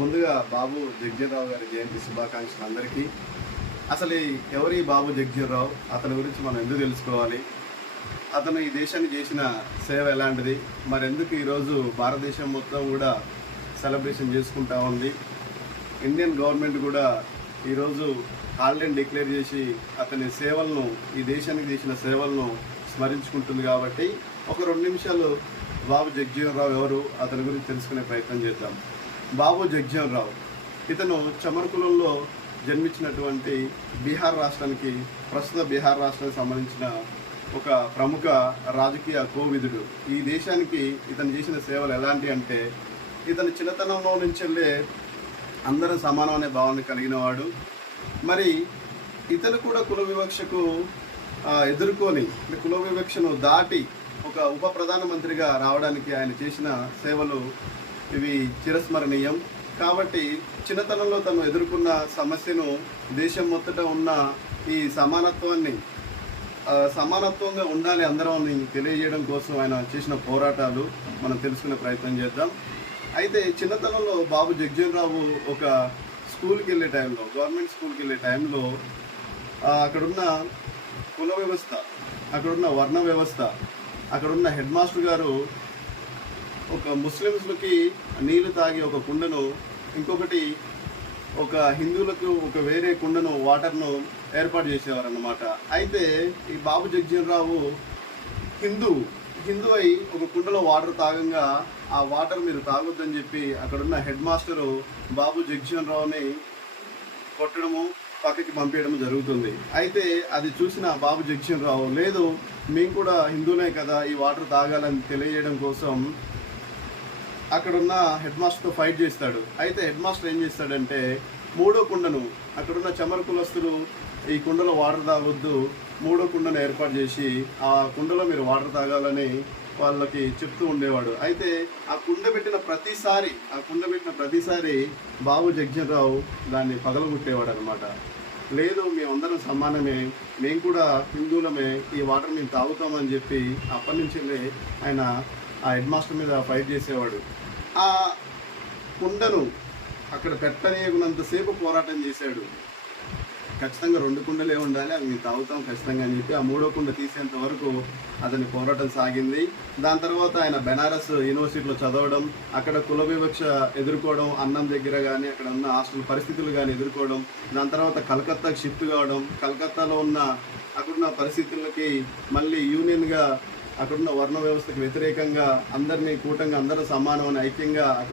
ముందుగా బాబు జగ్జీవన్రావు గారి జయంతి శుభాకాంక్షలు అందరికీ. అసలు ఎవరి బాబు జగ్జీవన్రావు, అతని గురించి మనం ఎందుకు తెలుసుకోవాలి, అతను ఈ దేశానికి చేసిన సేవ ఎలాంటిది, మరెందుకు ఈరోజు భారతదేశం మొత్తం కూడా సెలబ్రేషన్ చేసుకుంటా ఉంది. ఇండియన్ గవర్నమెంట్ కూడా ఈరోజు హాలిడేని డిక్లేర్ చేసి అతని సేవలను, ఈ దేశానికి చేసిన సేవలను స్మరించుకుంటుంది. కాబట్టి ఒక 2 నిమిషాలు బాబు జగ్జీవన్రావు ఎవరు, అతని గురించి తెలుసుకునే ప్రయత్నం చేద్దాం. బాబు జగ్జీవన్రావు ఇతను చమర్కులంలో జన్మించినటువంటి బీహార్ రాష్ట్రానికి, ప్రస్తుత బీహార్ రాష్ట్రానికి సంబంధించిన ఒక ప్రముఖ రాజకీయ కోవిదుడు. ఈ దేశానికి ఇతను చేసిన సేవలు ఎలాంటి అంటే, ఇతని చిన్నతనంలో నుంచెల్లే అందరూ సమానం అనే భావన కలిగిన వాడు. మరి ఇతను కూడా కుల వివక్షకు ఎదుర్కొని, కుల వివక్షను దాటి ఒక ఉప ప్రధానమంత్రిగా రావడానికి ఆయన చేసిన సేవలు ఇవి చిరస్మరణీయం. కాబట్టి చిన్నతనంలో తను ఎదుర్కొన్న సమస్యను, దేశం మొత్తట ఉన్న ఈ సమానత్వంగా ఉండాలి అందరం తెలియజేయడం కోసం ఆయన చేసిన పోరాటాలు మనం తెలుసుకునే ప్రయత్నం చేద్దాం. అయితే చిన్నతనంలో బాబు జగ్జీవన్రావు ఒక స్కూల్కి వెళ్ళే టైంలో, గవర్నమెంట్ స్కూల్కి వెళ్ళే టైంలో అక్కడున్న కుల వ్యవస్థ, అక్కడున్న వర్ణ వ్యవస్థ, అక్కడున్న హెడ్ మాస్టర్ గారు ఒక ముస్లిమ్స్లకి నీళ్లు తాగి ఒక కుండను, ఇంకొకటి ఒక హిందువులకు ఒక వేరే కుండను, వాటర్ను ఏర్పాటు చేసేవారు అన్నమాట. అయితే ఈ బాబు జగ్జీవన్రావు హిందూ అయి ఒక కుండలో వాటర్ తాగంగా ఆ వాటర్ మీరు తాగొద్దని చెప్పి అక్కడున్న హెడ్ మాస్టరు బాబు జగ్జీవన్రావుని కొట్టడము, పక్కకి పంపించడం జరుగుతుంది. అయితే అది చూసిన బాబు జగ్జీవన్రావు, లేదు మేము కూడా హిందూనే కదా, ఈ వాటర్ తాగాలని తెలియజేయడం కోసం అక్కడున్న హెడ్ మాస్టర్తో ఫైట్ చేస్తాడు. అయితే హెడ్ మాస్టర్ ఏం చేస్తాడంటే, 3వ కుండను, అక్కడున్న చమర్ కులస్తులు ఈ కుండలో వాటర్ తాగొద్దు, 3వ కుండను ఏర్పాటు చేసి ఆ కుండలో మీరు వాటర్ తాగాలని వాళ్ళకి చెప్తూ ఉండేవాడు. అయితే ఆ కుండ పెట్టిన ప్రతిసారి బాబు జగ్జీవన్రావు దాన్ని పగలగొట్టేవాడు అనమాట. లేదు మేమందరం సమానమే, మేము కూడా హిందువులమే, ఈ వాటర్ మేము తాగుతామని చెప్పి అప్పటి నుంచి ఆయన ఆ హెడ్ మాస్టర్ మీద ఫైట్ చేసేవాడు. ఆ కుండను అక్కడ పెట్టనీయకున్నంతసేపు పోరాటం చేశాడు. ఖచ్చితంగా 2 కుండలే ఉండాలి, అవి మేము తాగుతాం ఖచ్చితంగా అని చెప్పి ఆ 3వ కుండ తీసేంత వరకు అతని పోరాటం సాగింది. దాని తర్వాత ఆయన బెనారస్ యూనివర్సిటీలో చదవడం, అక్కడ కుల వివక్ష ఎదుర్కోవడం, అన్నం దగ్గర కానీ అక్కడ ఉన్న హాస్టల్ పరిస్థితులు కానీ ఎదుర్కోవడం, దాని తర్వాత కలకత్తాకి షిఫ్ట్ కావడం, కలకత్తాలో అక్కడున్న పరిస్థితులకి మళ్ళీ యూనియన్గా, అక్కడున్న వర్ణ వ్యవస్థకు వ్యతిరేకంగా అందరినీ కూటంగా అందరూ సమానం అని ఐక్యంగా